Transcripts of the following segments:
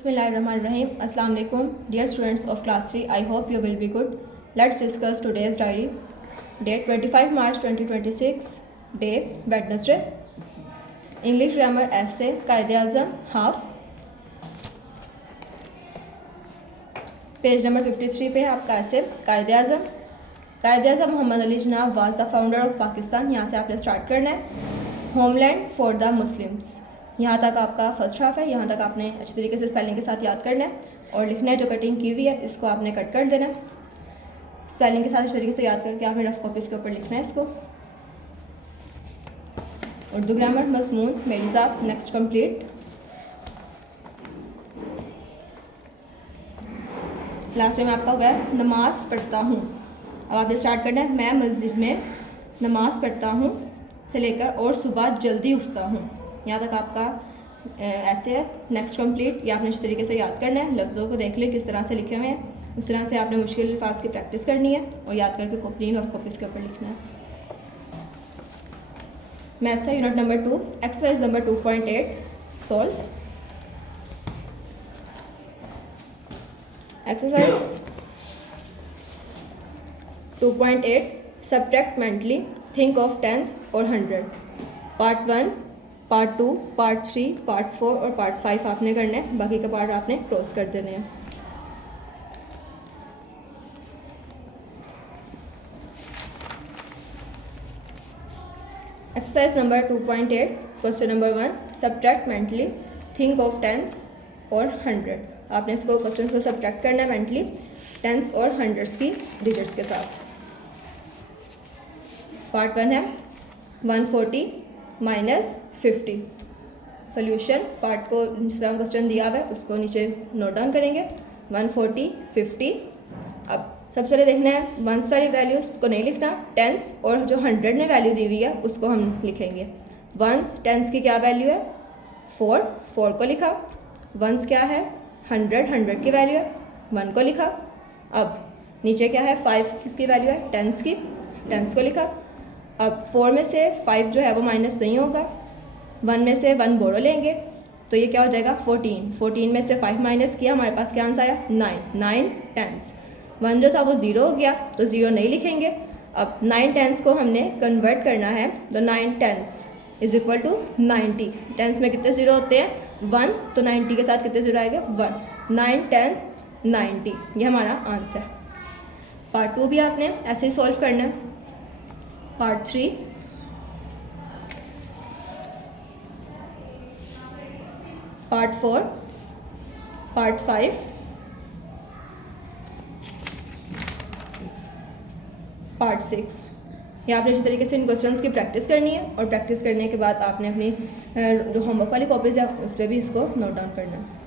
Bismillahirrahmanirrahim. Assalamu alaikum, dear students of class 3. I hope you will be good. Let's discuss today's diary. Date 25 March 2026. Day Wednesday. English grammar essay Quaid-e-Azam half. Page number 53 पे है आपका ऐसे Quaid-e-Azam. Quaid-e-Azam Mohammad Ali Jinnah was the founder of Pakistan. यहाँ से आपने start करना है. Homeland for the Muslims. यहाँ तक आपका फर्स्ट हाफ है. यहाँ तक आपने अच्छी तरीके से स्पेलिंग के साथ याद करना है और लिखना है. जो कटिंग की हुई है इसको आपने कट कर देना है. स्पेलिंग के साथ इस तरीके से याद करके आपने रफ कॉपीज के ऊपर लिखना है इसको. उर्दू ग्रामर मज़मून मेरी साहब नेक्स्ट कंप्लीट. लास्ट में आपका हुआ है नमाज पढ़ता हूँ. अब आपने स्टार्ट करना है मैं मस्जिद में नमाज पढ़ता हूँ से लेकर और सुबह जल्दी उठता हूँ. यहाँ तक आपका ऐसे है. Next complete. ये आपने इस तरीके से याद करना है. लफ्ज़ों को देख लें किस तरह से लिखे हुए हैं, उस तरह से आपने मुश्किल अल्फाज की प्रैक्टिस करनी है और याद करके कॉपी रफ कॉपीज़ के ऊपर लिखना है. मैथ्स है unit number 2 exercise number 2.8 solve. Exercise 2.8 subtract mentally think of tens और 100. पार्ट 1 पार्ट 2 पार्ट 3 पार्ट 4 और पार्ट 5 आपने करना है. बाकी का पार्ट आपने क्लोज कर देने हैं. Exercise number 2.8 question number 1 subtract mentally think of tens और 100. आपने इसको क्वेश्चन को सब्ट्रैक्ट करना है मेंटली टेंस और हंड्रेड्स की डिजिट्स के साथ. पार्ट 1 है 140 माइनस 50. सोल्यूशन पार्ट को जिस तरह क्वेश्चन दिया हुआ है उसको नीचे नोट डाउन करेंगे. 140 50. अब सबसे पहले देखना है वंस वाली वैल्यूज़ को नहीं लिखना. टेंस और जो 100 ने वैल्यू दी हुई है उसको हम लिखेंगे. वंस टेंस की क्या वैल्यू है 4. 4 को लिखा. वंस क्या है 100 की वैल्यू है 1 को लिखा. अब नीचे क्या है 5 किसकी वैल्यू है टेंस की. टेंस को लिखा. अब 4 में से 5 जो है वो माइनस नहीं होगा. 1 में से 1 बोरो लेंगे तो ये क्या हो जाएगा 14. 14 में से 5 माइनस किया हमारे पास क्या आंसर आया 9 टेंस. 1 जो था वो 0 हो गया तो 0 नहीं लिखेंगे. अब 9 टेंस को हमने कन्वर्ट करना है तो 9 tens is equal to 90. Tens में कितने 0 होते हैं 1 तो 90 के साथ कितने 0 आएंगे 1. 9 टेंस 90. ये हमारा आंसर. पार्ट 2 भी आपने ऐसे ही सॉल्व करना है. Part 3 part 4 part 5 part 6. ये आपने इसी तरीके से इन क्वेश्चंस की प्रैक्टिस करनी है और प्रैक्टिस करने के बाद आपने अपनी जो होमवर्क वाली कॉपीज़ है उस पर भी इसको नोट डाउन करना है.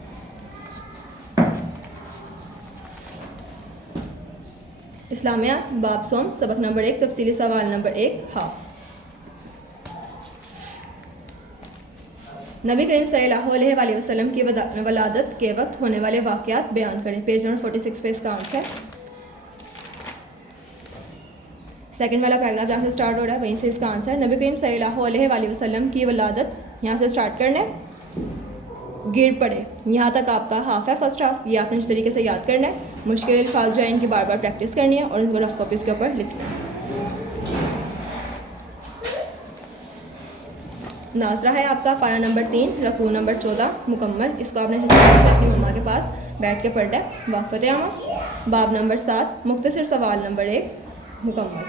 इस्लामिया बाब सोम सबक नंबर 1 तफसीली सवाल नंबर 1 हाफ. नबी करीम सल्लल्लाहु अलैहि वसल्लम की वलादत के वक्त होने वाले वाक़यात बयान करें. पेज नंबर 46 पे इसका आंसर है. सेकंड वाला पैराग्राफ जहाँ से स्टार्ट हो रहा है वहीं से इसका आंसर है. नबी करीम सल्लल्लाहु अलैहि वसल्लम की वलादत यहाँ से स्टार्ट करना है. गिर पड़े यहाँ तक आपका हाफ है फर्स्ट हाफ. ये आपने इस तरीके से याद करना है. मुश्किल अल्फाज जो है इनकी बार बार प्रैक्टिस करनी है और इनको रफ कॉपीज़ के ऊपर लिखना है. नाजरा है आपका पारा नंबर 3 रकू नंबर 14 मुकम्मल. इसको आपने अपनी मम्मा के पास बैठ के पढ़ना है. वाफ़त आमा बाब नंबर 7 मुख्तसर सवाल नंबर 1 मुकम्मल.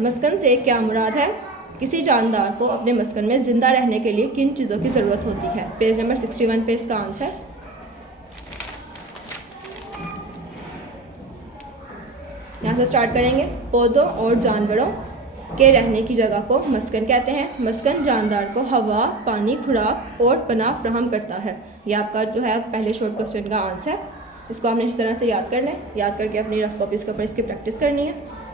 मस्कन से क्या मुराद है. किसी जानदार को अपने मस्कन में ज़िंदा रहने के लिए किन चीज़ों की ज़रूरत होती है. पेज नंबर 61 पे इसका आंसर. यहाँ से स्टार्ट करेंगे. पौधों और जानवरों के रहने की जगह को मस्कन कहते हैं. मस्कन जानदार को हवा पानी खुराक और पनाह फराहम करता है. ये आपका जो है पहले शॉर्ट क्वेश्चन का आंसर है. इसको आपने इस तरह से याद करना है. याद करके अपनी रफ कॉपीज़ के ऊपर इसकी प्रैक्टिस करनी है.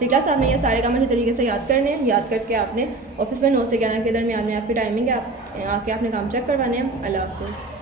क्लास आपने ये सारे काम अच्छे तरीके से याद करने हैं. याद करके आपने ऑफिस में 9 से 11 के दरमियान में आपकी टाइमिंग है. आप आके आपने काम चेक करवाने हैं. अल्लाह हाफ़िज़.